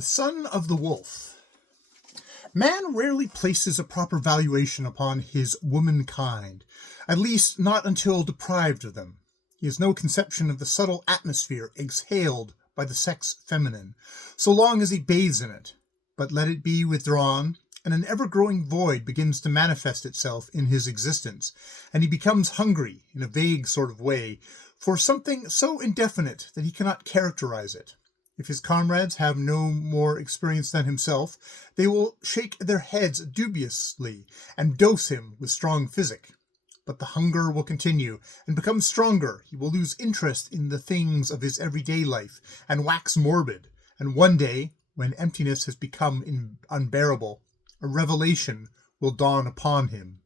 The Son of the Wolf. Man rarely places a proper valuation upon his womankind, at least not until deprived of them. He has no conception of the subtle atmosphere exhaled by the sex feminine, so long as he bathes in it. But let it be withdrawn, and an ever-growing void begins to manifest itself in his existence, and he becomes hungry, in a vague sort of way, for something so indefinite that he cannot characterize it. If his comrades have no more experience than himself, they will shake their heads dubiously and dose him with strong physic. But the hunger will continue and become stronger. He will lose interest in the things of his everyday life and wax morbid. And one day, when emptiness has become unbearable, a revelation will dawn upon him.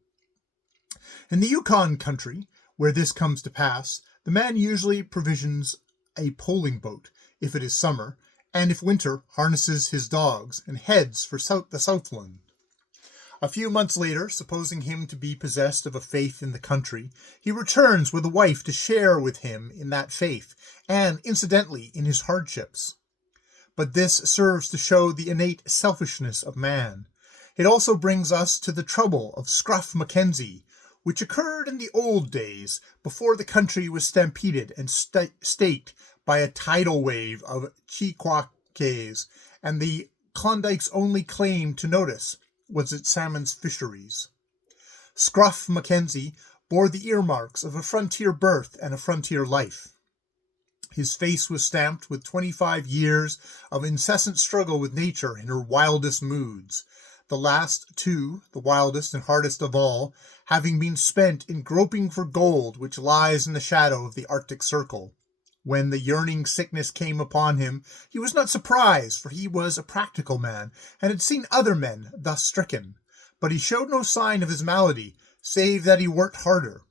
In the Yukon country, where this comes to pass, the man usually provisions a poling boat, if it is summer, and if winter, harnesses his dogs and heads for the Southland. A few months later, supposing him to be possessed of a faith in the country, he returns with a wife to share with him in that faith, and incidentally in his hardships. But this serves to show the innate selfishness of man. It also brings us to the trouble of Scruff Mackenzie, which occurred in the old days, before the country was stampeded and staked by a tidal wave of Cheekwakies, and the Klondike's only claim to notice was its salmon fisheries. Scruff Mackenzie bore the earmarks of a frontier birth and a frontier life. His face was stamped with 25 years of incessant struggle with nature in her wildest moods, the last two, the wildest and hardest of all, having been spent in groping for gold which lies in the shadow of the Arctic Circle. When the yearning sickness came upon him, he was not surprised, for he was a practical man, and had seen other men thus stricken. But he showed no sign of his malady, save that he worked harder.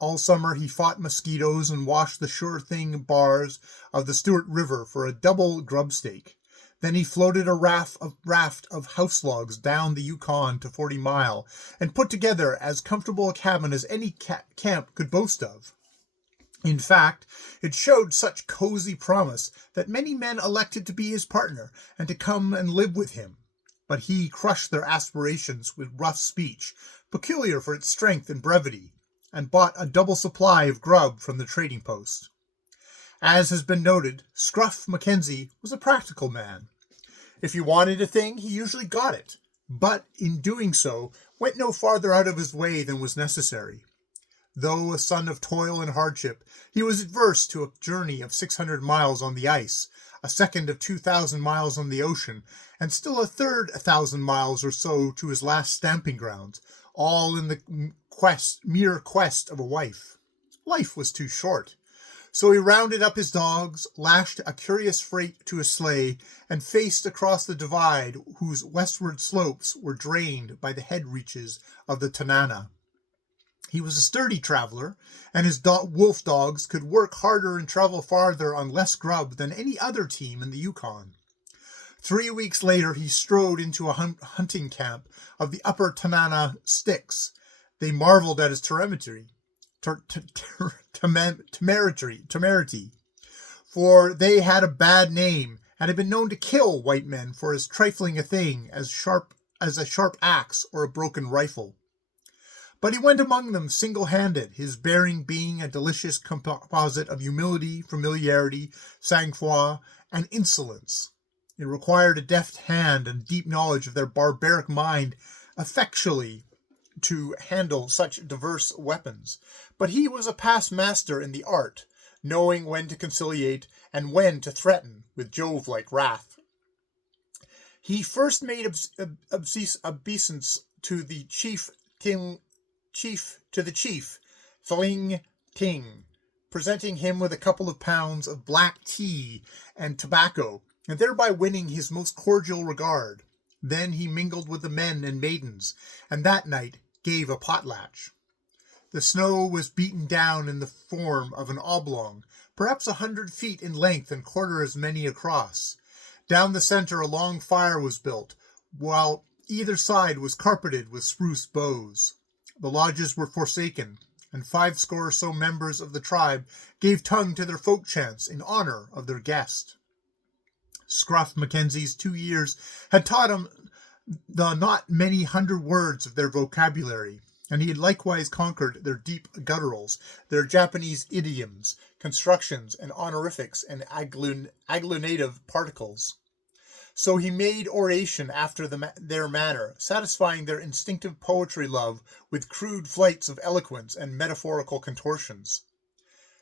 All summer he fought mosquitoes and washed the sure-thing bars of the Stewart River for a double grubstake. Then he floated a raft of house logs down the Yukon to 40 Mile, and put together as comfortable a cabin as any camp could boast of. In fact, it showed such cozy promise that many men elected to be his partner and to come and live with him. But he crushed their aspirations with rough speech, peculiar for its strength and brevity, and bought a double supply of grub from the trading post. As has been noted, Scruff Mackenzie was a practical man. If he wanted a thing, he usually got it, but in doing so, went no farther out of his way than was necessary. Though a son of toil and hardship, he was averse to a journey of 600 miles on the ice, a second of 2,000 miles on the ocean, and still a third 1,000 miles or so to his last stamping grounds, all in the mere quest of a wife. Life was too short. So he rounded up his dogs, lashed a curious freight to a sleigh, and faced across the divide whose westward slopes were drained by the head reaches of the Tanana. He was a sturdy traveler, and his wolf dogs could work harder and travel farther on less grub than any other team in the Yukon. 3 weeks later he strode into a hunting camp of the upper Tanana Sticks. They marveled at his temerity, for they had a bad name, and had been known to kill white men for as trifling a thing as a sharp axe or a broken rifle. But he went among them single-handed, his bearing being a delicious composite of humility, familiarity, sang-froid, and insolence. It required a deft hand and deep knowledge of their barbaric mind effectually to handle such diverse weapons, but he was a past master in the art, knowing when to conciliate and when to threaten with Jove-like wrath. He first made obeisance to the chief Thling Ting, presenting him with a couple of pounds of black tea and tobacco, and thereby winning his most cordial regard. Then he mingled with the men and maidens, and that night gave a potlatch. The snow was beaten down in the form of an oblong, perhaps 100 feet in length and quarter as many across. Down the center a long fire was built, while either side was carpeted with spruce boughs. The lodges were forsaken, and 50 or so members of the tribe gave tongue to their folk chants in honor of their guest. Scruff Mackenzie's 2 years had taught him the not many hundred words of their vocabulary, and he had likewise conquered their deep gutturals, their Japanese idioms, constructions, and honorifics, and agglutinative particles. So he made oration after their manner, satisfying their instinctive poetry love with crude flights of eloquence and metaphorical contortions.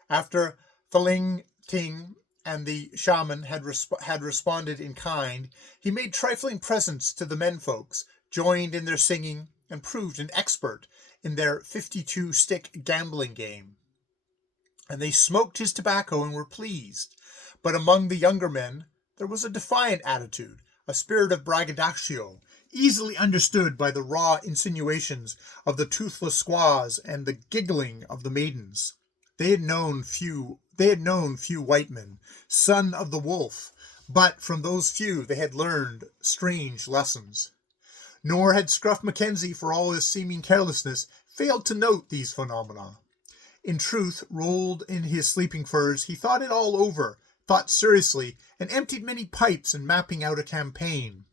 After Faling Ting and the shaman had responded in kind, he made trifling presents to the menfolks, joined in their singing, and proved an expert in their 52-stick gambling game. And they smoked his tobacco and were pleased. But among the younger men there was a defiant attitude, a spirit of braggadocio, easily understood by the raw insinuations of the toothless squaws and the giggling of the maidens. They had known few white men, son of the wolf, but from those few they had learned strange lessons. Nor had Scruff Mackenzie, for all his seeming carelessness, failed to note these phenomena. In truth, rolled in his sleeping furs, he thought it all over, thought seriously, and emptied many pipes in mapping out a campaign.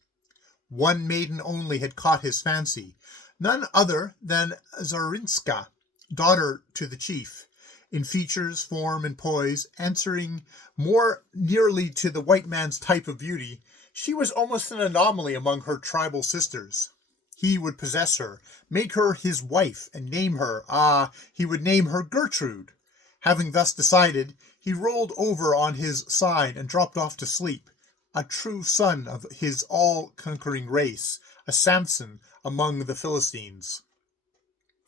One maiden only had caught his fancy, none other than Zarinska, daughter to the chief. In features, form, and poise, answering more nearly to the white man's type of beauty, she was almost an anomaly among her tribal sisters. He would possess her, make her his wife, and name her, he would name her Gertrude. Having thus decided, he rolled over on his side and dropped off to sleep, a true son of his all-conquering race, a Samson among the Philistines.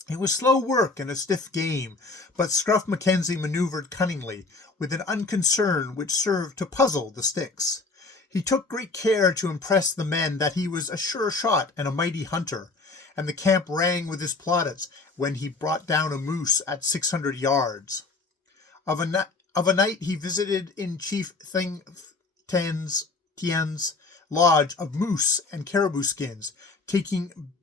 It was slow work and a stiff game, but Scruff Mackenzie maneuvered cunningly, with an unconcern which served to puzzle the sticks. He took great care to impress the men that he was a sure shot and a mighty hunter, and the camp rang with his plaudits when he brought down a moose at 600 yards. Of a night he visited in Chief Thing Tien's lodge of moose and caribou skins,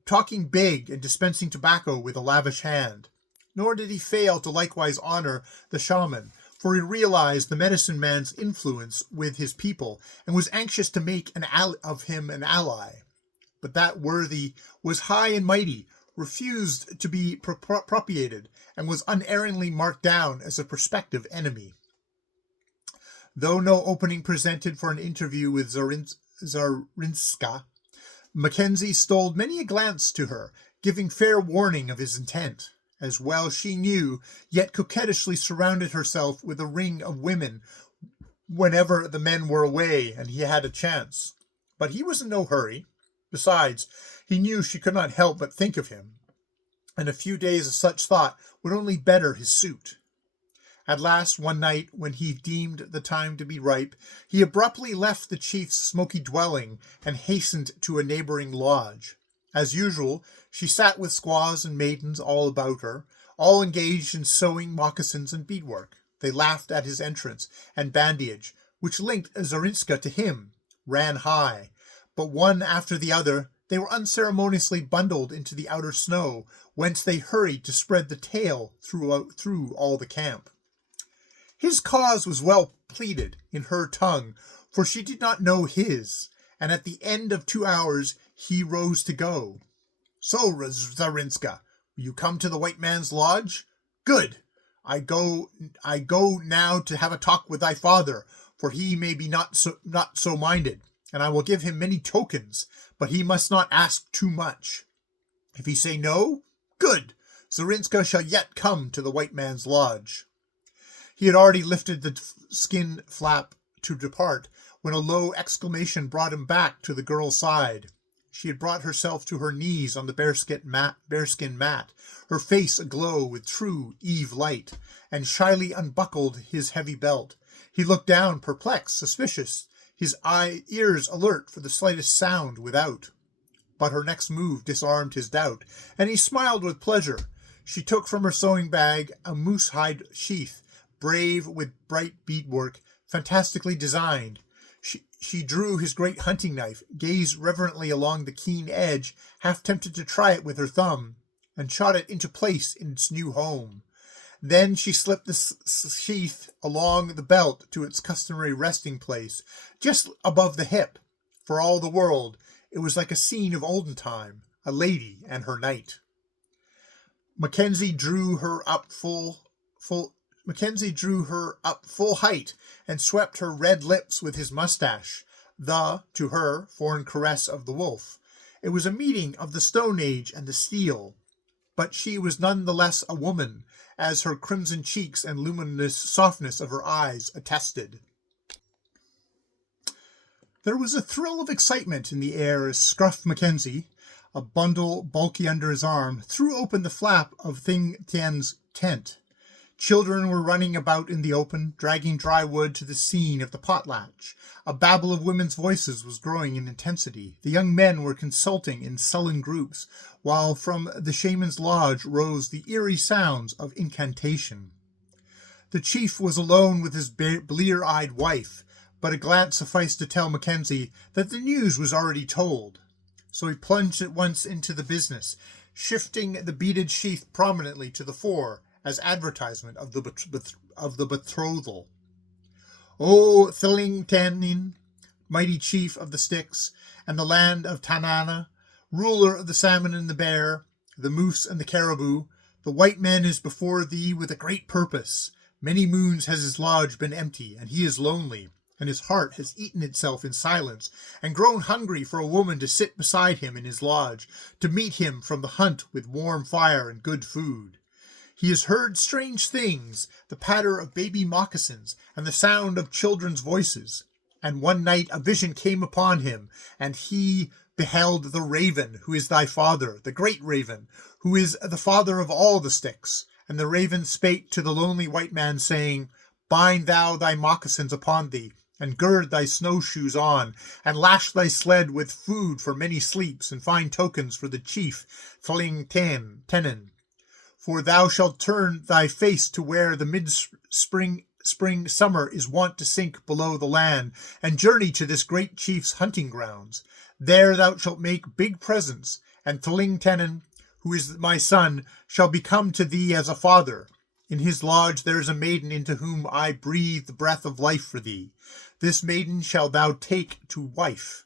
talking big and dispensing tobacco with a lavish hand. Nor did he fail to likewise honor the shaman, for he realized the medicine man's influence with his people and was anxious to make of him an ally. But that worthy was high and mighty, refused to be propitiated, and was unerringly marked down as a prospective enemy. Though no opening presented for an interview with Zarinska, Mackenzie stole many a glance to her, giving fair warning of his intent. As well she knew, yet coquettishly surrounded herself with a ring of women whenever the men were away and he had a chance. But he was in no hurry. Besides, he knew she could not help but think of him, and a few days of such thought would only better his suit. At last, one night, when he deemed the time to be ripe, he abruptly left the chief's smoky dwelling and hastened to a neighboring lodge. As usual, she sat with squaws and maidens all about her, all engaged in sewing, moccasins, and beadwork. They laughed at his entrance, and bandage, which linked Zarinska to him, ran high. But one after the other, they were unceremoniously bundled into the outer snow, whence they hurried to spread the tale through all the camp. His cause was well pleaded in her tongue, for she did not know his, and at the end of 2 hours he rose to go. So, Zarinska, will you come to the white man's lodge? Good. I go now to have a talk with thy father, for he may be not so minded, and I will give him many tokens, but he must not ask too much. If he say no, good. Zarinska shall yet come to the white man's lodge. He had already lifted the skin flap to depart, when a low exclamation brought him back to the girl's side. She had brought herself to her knees on the bearskin mat, her face aglow with true eve light, and shyly unbuckled his heavy belt. He looked down, perplexed, suspicious, his ears alert for the slightest sound without. But her next move disarmed his doubt, and he smiled with pleasure. She took from her sewing bag a moose-hide sheath, brave with bright beadwork, fantastically designed. She drew his great hunting knife, gazed reverently along the keen edge, half tempted to try it with her thumb, and shot it into place in its new home. Then she slipped the sheath along the belt to its customary resting place, just above the hip. For all the world, it was like a scene of olden time, a lady and her knight. Mackenzie drew her up full height and swept her red lips with his mustache, to her, foreign caress of the wolf. It was a meeting of the Stone Age and the Steel, but she was none the less a woman, as her crimson cheeks and luminous softness of her eyes attested. There was a thrill of excitement in the air as Scruff Mackenzie, a bundle bulky under his arm, threw open the flap of Thing Tien's tent. Children were running about in the open, dragging dry wood to the scene of the potlatch. A babble of women's voices was growing in intensity. The young men were consulting in sullen groups, while from the shaman's lodge rose the eerie sounds of incantation. The chief was alone with his blear-eyed wife, but a glance sufficed to tell Mackenzie that the news was already told. So he plunged at once into the business, shifting the beaded sheath prominently to the fore, as advertisement of the betrothal. O Thling Tanin, mighty chief of the Styx, and the land of Tanana, ruler of the salmon and the bear, the moose and the caribou, the white man is before thee with a great purpose. Many moons has his lodge been empty, and he is lonely, and his heart has eaten itself in silence, and grown hungry for a woman to sit beside him in his lodge, to meet him from the hunt with warm fire and good food. He has heard strange things, the patter of baby moccasins, and the sound of children's voices. And one night a vision came upon him, and he beheld the raven, who is thy father, the great raven, who is the father of all the Styx. And the raven spake to the lonely white man, saying, Bind thou thy moccasins upon thee, and gird thy snowshoes on, and lash thy sled with food for many sleeps, and fine tokens for the chief, Thling Tenin. For thou shalt turn thy face to where the mid-spring summer is wont to sink below the land, and journey to this great chief's hunting grounds. There thou shalt make big presents, and Thling Tenin, who is my son, shall become to thee as a father. In his lodge there is a maiden into whom I breathe the breath of life for thee. This maiden shalt thou take to wife.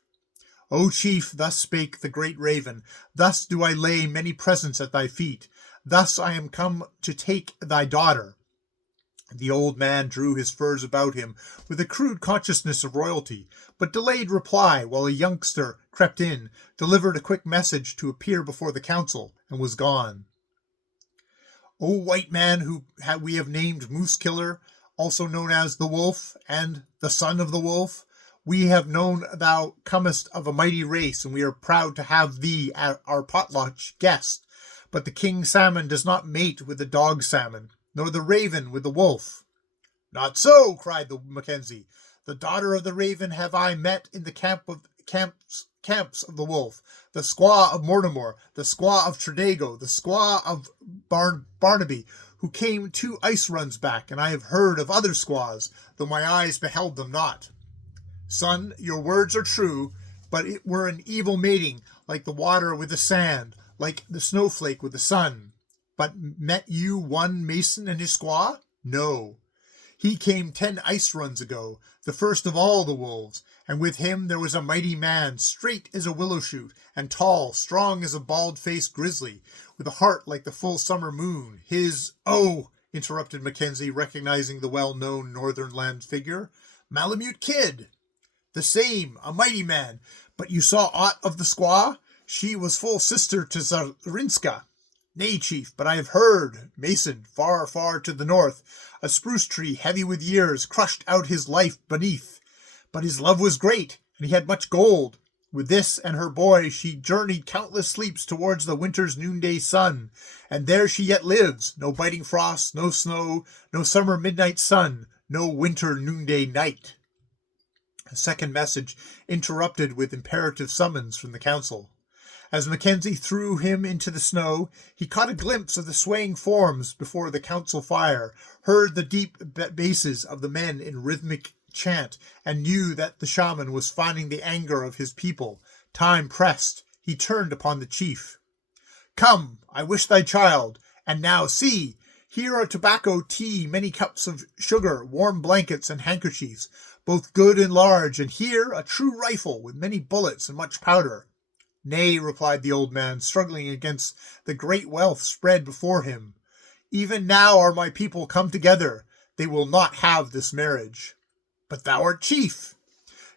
O chief, thus spake the great raven, thus do I lay many presents at thy feet. Thus I am come to take thy daughter. The old man drew his furs about him with a crude consciousness of royalty, but delayed reply while a youngster crept in, delivered a quick message to appear before the council, and was gone. O white man who we have named Moose Killer, also known as the Wolf, and the son of the Wolf, we have known thou comest of a mighty race, and we are proud to have thee our potlatch guest. But the king salmon does not mate with the dog salmon, nor the raven with the wolf. Not so, cried the Mackenzie. The daughter of the raven have I met in the camps of the wolf, the squaw of Mortimer, the squaw of Tredago, the squaw of Barnaby, who came 2 ice runs back, and I have heard of other squaws, though my eyes beheld them not. Son, your words are true, but it were an evil mating, like the water with the sand, like the snowflake with the sun. But met you one mason and his squaw? No. He came 10 ice runs ago, the first of all the wolves, and with him there was a mighty man, straight as a willow shoot, and tall, strong as a bald-faced grizzly, with a heart like the full summer moon. Oh, interrupted Mackenzie, recognizing the well-known northern land figure, Malamute Kid. The same, a mighty man. But you saw aught of the squaw? She was full sister to Zarinska. Nay, chief, but I have heard, mason, far, far to the north, a spruce tree heavy with years crushed out his life beneath. But his love was great, and he had much gold. With this and her boy she journeyed countless sleeps towards the winter's noonday sun, and there she yet lives, no biting frost, no snow, no summer midnight sun, no winter noonday night. A second message interrupted with imperative summons from the council. As Mackenzie threw him into the snow, he caught a glimpse of the swaying forms before the council fire, heard the deep basses of the men in rhythmic chant, and knew that the shaman was fanning the anger of his people. Time pressed. He turned upon the chief. Come, I wish thy child, and now see, Here are tobacco, tea, many cups of sugar, warm blankets, and handkerchiefs, both good and large, and here a true rifle with many bullets and much powder. Nay, replied the old man, struggling against the great wealth spread before him. Even now are my people come together. They will not have this marriage. But thou art chief.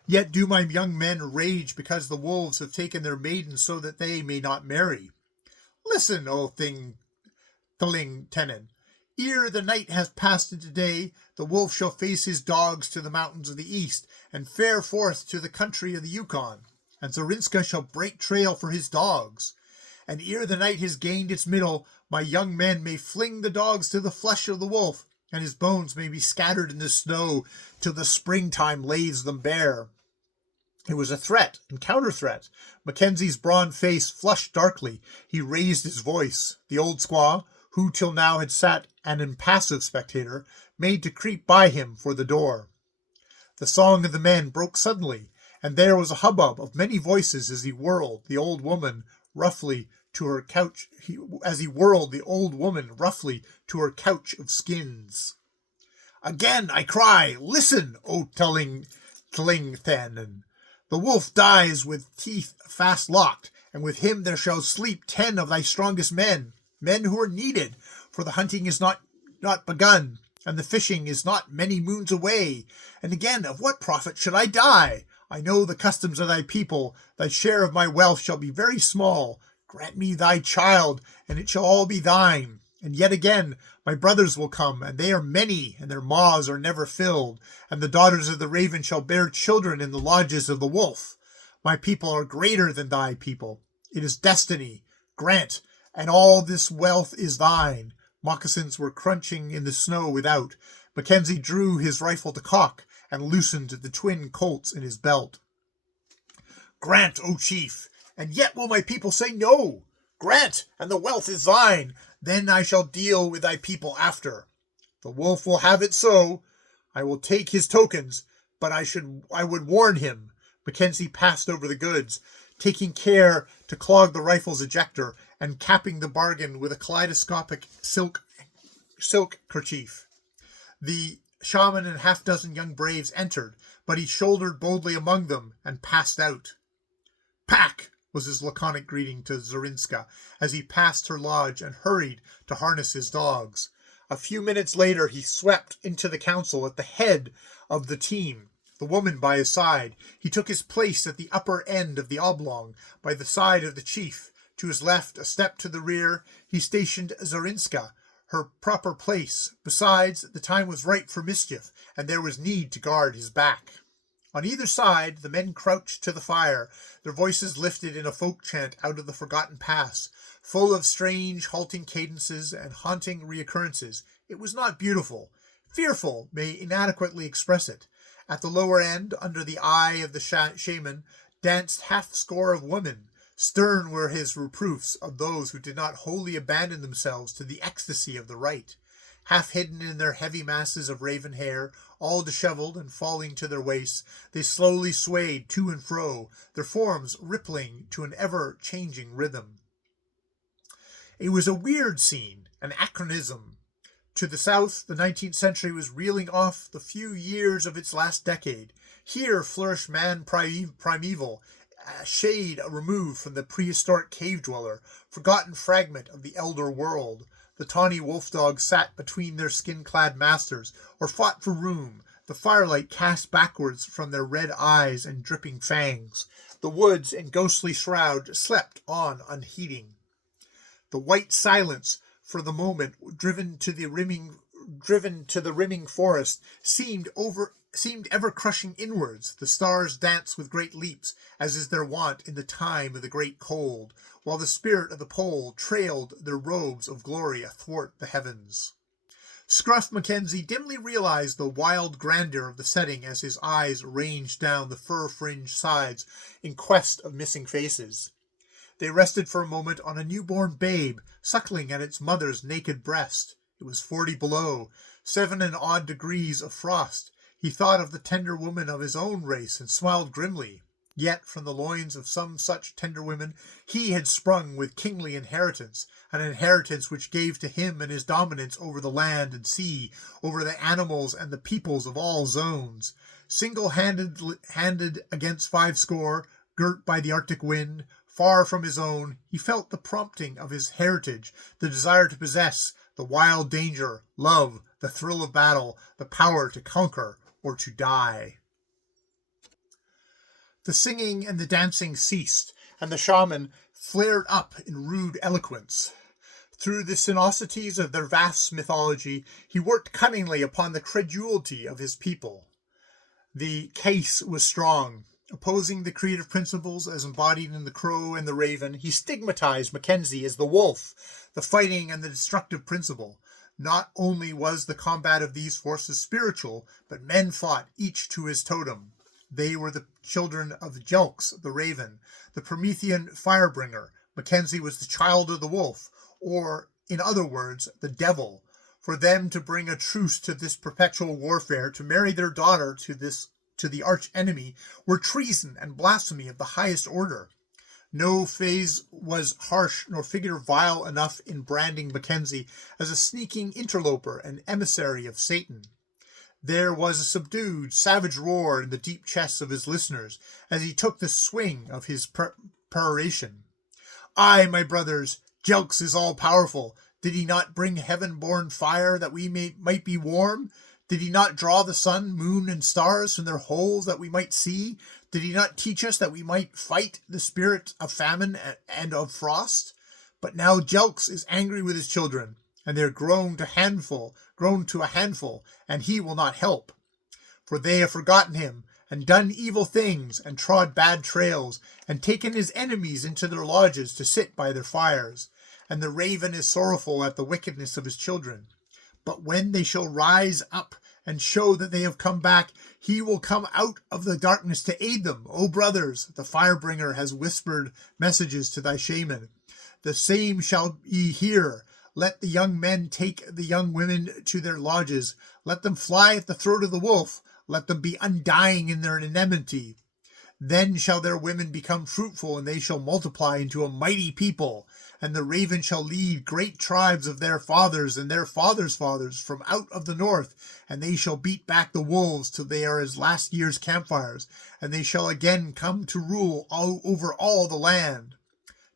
Yet do my young men rage because the wolves have taken their maidens so that they may not marry. Listen, O Thling Tenon. Ere the night has passed into day, the wolf shall face his dogs to the mountains of the east, and fare forth to the country of the Yukon, and Zorinska shall break trail for his dogs. And ere the night has gained its middle, my young men may fling the dogs to the flesh of the wolf, and his bones may be scattered in the snow till the springtime lays them bare. It was a threat and counter-threat. Mackenzie's bronze face flushed darkly. He raised his voice. The old squaw, who till now had sat an impassive spectator, made to creep by him for the door. The song of the men broke suddenly, and there was a hubbub of many voices as he whirled the old woman roughly to her couch. To her couch of skins. Again I cry, listen, O Thling Thenon. The wolf dies with teeth fast locked, and with him there shall sleep 10 of thy strongest men who are needed, for the hunting is not begun, and the fishing is not many moons away. And again, of what profit should I die? I know the customs of thy people. Thy share of my wealth shall be very small. Grant me thy child, and it shall all be thine. And yet again, my brothers will come, and they are many, and their maws are never filled. And the daughters of the raven shall bear children in the lodges of the wolf. My people are greater than thy people. It is destiny. Grant, and all this wealth is thine. Moccasins were crunching in the snow without. Mackenzie drew his rifle to cock, and loosened the twin colts in his belt. Grant, O chief, and yet will my people say no. Grant, and the wealth is thine. Then I shall deal with thy people after. The wolf will have it so. I will take his tokens, but I would warn him. Mackenzie passed over the goods, taking care to clog the rifle's ejector and capping the bargain with a kaleidoscopic silk kerchief. The shaman and half-dozen young braves entered, but he shouldered boldly among them and passed out. Pack! Was his laconic greeting to Zorinska as he passed her lodge and hurried to harness his dogs. A few minutes later he swept into the council at the head of the team, the woman by his side. He took his place at the upper end of the oblong, by the side of the chief. To his left, a step to the rear, he stationed Zorinska, her proper place. Besides, the time was ripe for mischief, and there was need to guard his back. On either side, the men crouched to the fire, their voices lifted in a folk chant out of the forgotten past, full of strange, halting cadences and haunting reoccurrences. It was not beautiful. Fearful may inadequately express it. At the lower end, under the eye of the shaman, danced half-score of women. Stern were his reproofs of those who did not wholly abandon themselves to the ecstasy of the rite. Half hidden in their heavy masses of raven hair, all disheveled and falling to their waists, they slowly swayed to and fro, their forms rippling to an ever-changing rhythm. It was a weird scene, an anachronism. To the south, the 19th century was reeling off the few years of its last decade. Here flourished man primeval, a shade removed from the prehistoric cave-dweller, forgotten fragment of the elder world. The tawny wolf-dogs sat between their skin-clad masters, or fought for room, the firelight cast backwards from their red eyes and dripping fangs. The woods, in ghostly shroud, slept on unheeding. The white silence, for the moment driven to the rimming forest, seemed ever crushing inwards. The stars danced with great leaps, as is their wont in the time of the great cold, while the spirit of the pole trailed their robes of glory athwart the heavens. Scruff Mackenzie dimly realized the wild grandeur of the setting as his eyes ranged down the fur-fringed sides in quest of missing faces. They rested for a moment on a newborn babe, suckling at its mother's naked breast. It was 40 below, 7 and odd degrees of frost. He thought of the tender woman of his own race and smiled grimly. Yet from the loins of some such tender women he had sprung with kingly inheritance, an inheritance which gave to him and his dominance over the land and sea, over the animals and the peoples of all zones. Single-handed against 50, girt by the Arctic wind, far from his own, he felt the prompting of his heritage, the desire to possess, the wild danger, love, the thrill of battle, the power to conquer or to die. The singing and the dancing ceased, and the shaman flared up in rude eloquence. Through the sinuosities of their vast mythology, he worked cunningly upon the credulity of his people. The case was strong. Opposing the creative principles as embodied in the crow and the raven, he stigmatized Mackenzie as the wolf, the fighting and the destructive principle. Not only was the combat of these forces spiritual, but men fought each to his totem. They were the children of Jelks, the raven, the Promethean firebringer. Mackenzie was the child of the wolf, or, in other words, the devil. For them to bring a truce to this perpetual warfare, to marry their daughter to the arch enemy, were treason and blasphemy of the highest order. No phase was harsh nor figure vile enough in branding Mackenzie as a sneaking interloper and emissary of Satan. There was a subdued, savage roar in the deep chests of his listeners as he took the swing of his peroration. Aye, my brothers, Jelks is all-powerful. Did he not bring heaven-born fire that we might be warm? Did he not draw the sun, moon, and stars from their holes that we might see? Did he not teach us that we might fight the spirit of famine and of frost? But now Jelks is angry with his children, and they are grown to a handful, and he will not help. For they have forgotten him, and done evil things, and trod bad trails, and taken his enemies into their lodges to sit by their fires. And the raven is sorrowful at the wickedness of his children. But when they shall rise up and show that they have come back, he will come out of the darkness to aid them. O brothers, the firebringer has whispered messages to thy shaman. The same shall ye hear. Let the young men take the young women to their lodges. Let them fly at the throat of the wolf. Let them be undying in their enmity. Then shall their women become fruitful, and they shall multiply into a mighty people. And the raven shall lead great tribes of their fathers and their fathers' fathers from out of the north, and they shall beat back the wolves till they are as last year's campfires, and they shall again come to rule over all the land.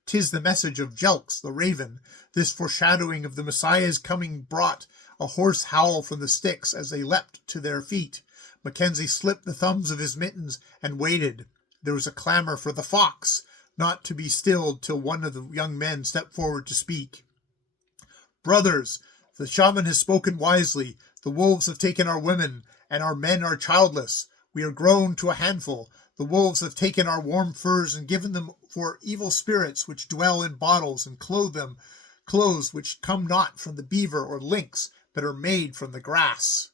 'Tis the message of Jelks, the raven. This foreshadowing of the Messiah's coming brought a hoarse howl from the sticks as they leapt to their feet. Mackenzie slipped the thumbs of his mittens and waited. There was a clamor for the fox, not to be stilled till one of the young men stepped forward to speak. Brothers, the shaman has spoken wisely. The wolves have taken our women, and our men are childless. We are grown to a handful. The wolves have taken our warm furs and given them for evil spirits which dwell in bottles, and clothes which come not from the beaver or lynx, but are made from the grass.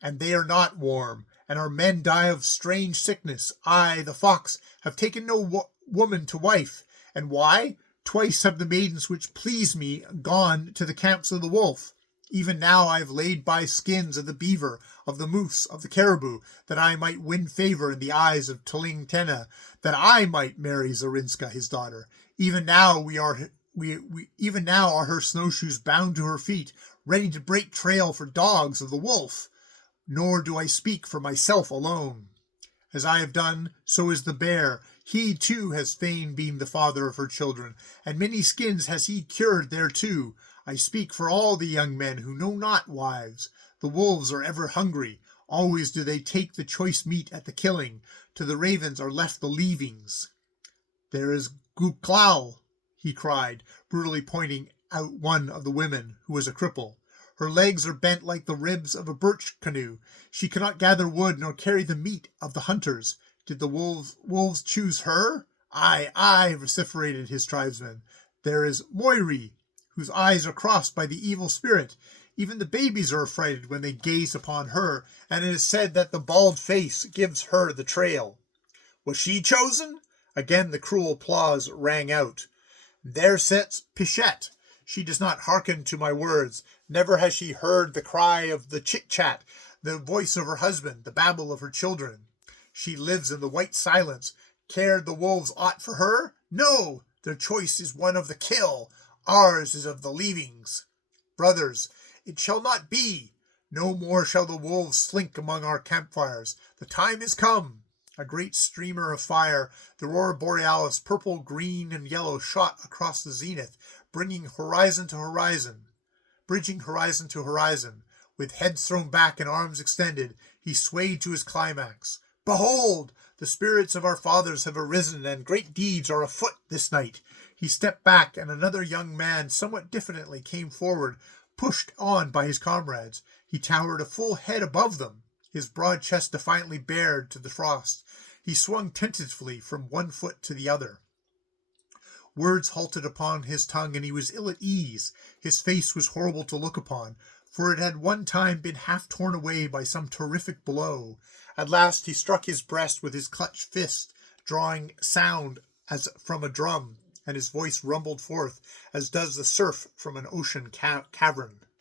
And they are not warm, and our men die of strange sickness. I, the fox, have taken no woman to wife. And why? Twice have the maidens which please me gone to the camps of the wolf. Even now I have laid by skins of the beaver, of the moose, of the caribou, that I might win favor in the eyes of Tling Tena, that I might marry Zarinska, his daughter. Even now are her snowshoes bound to her feet, ready to break trail for dogs of the wolf. Nor do I speak for myself alone. As I have done, so is the bear. He, too, has fain been the father of her children, and many skins has he cured thereto. I speak for all the young men who know not wives. The wolves are ever hungry. Always do they take the choice meat at the killing. To the ravens are left the leavings. There is Guklau, he cried, brutally pointing out one of the women, who was a cripple. Her legs are bent like the ribs of a birch canoe. She cannot gather wood nor carry the meat of the hunters. Did the wolves choose her? Aye, aye, vociferated his tribesmen. There is Moiri, whose eyes are crossed by the evil spirit. Even the babies are affrighted when they gaze upon her, and it is said that the bald face gives her the trail. Was she chosen? Again the cruel applause rang out. There sits Pichette. She does not hearken to my words. Never has she heard the cry of the chit-chat, the voice of her husband, the babble of her children. She lives in the white silence, Cared the wolves aught for her? No! Their choice is one of the kill. Ours is of the leavings. Brothers, it shall not be. No more shall the wolves slink among our campfires. The time is come. A great streamer of fire, the aurora borealis, purple, green, and yellow, shot across the zenith, bridging horizon to horizon. With heads thrown back and arms extended, he swayed to his climax. Behold! The spirits of our fathers have arisen, and great deeds are afoot this night. He stepped back, and another young man, somewhat diffidently, came forward, pushed on by his comrades. He towered a full head above them, his broad chest defiantly bared to the frost. He swung tentatively from one foot to the other. Words halted upon his tongue, and he was ill at ease. His face was horrible to look upon, for it had one time been half torn away by some terrific blow. At last he struck his breast with his clutched fist, drawing sound as from a drum, and his voice rumbled forth as does the surf from an ocean cavern.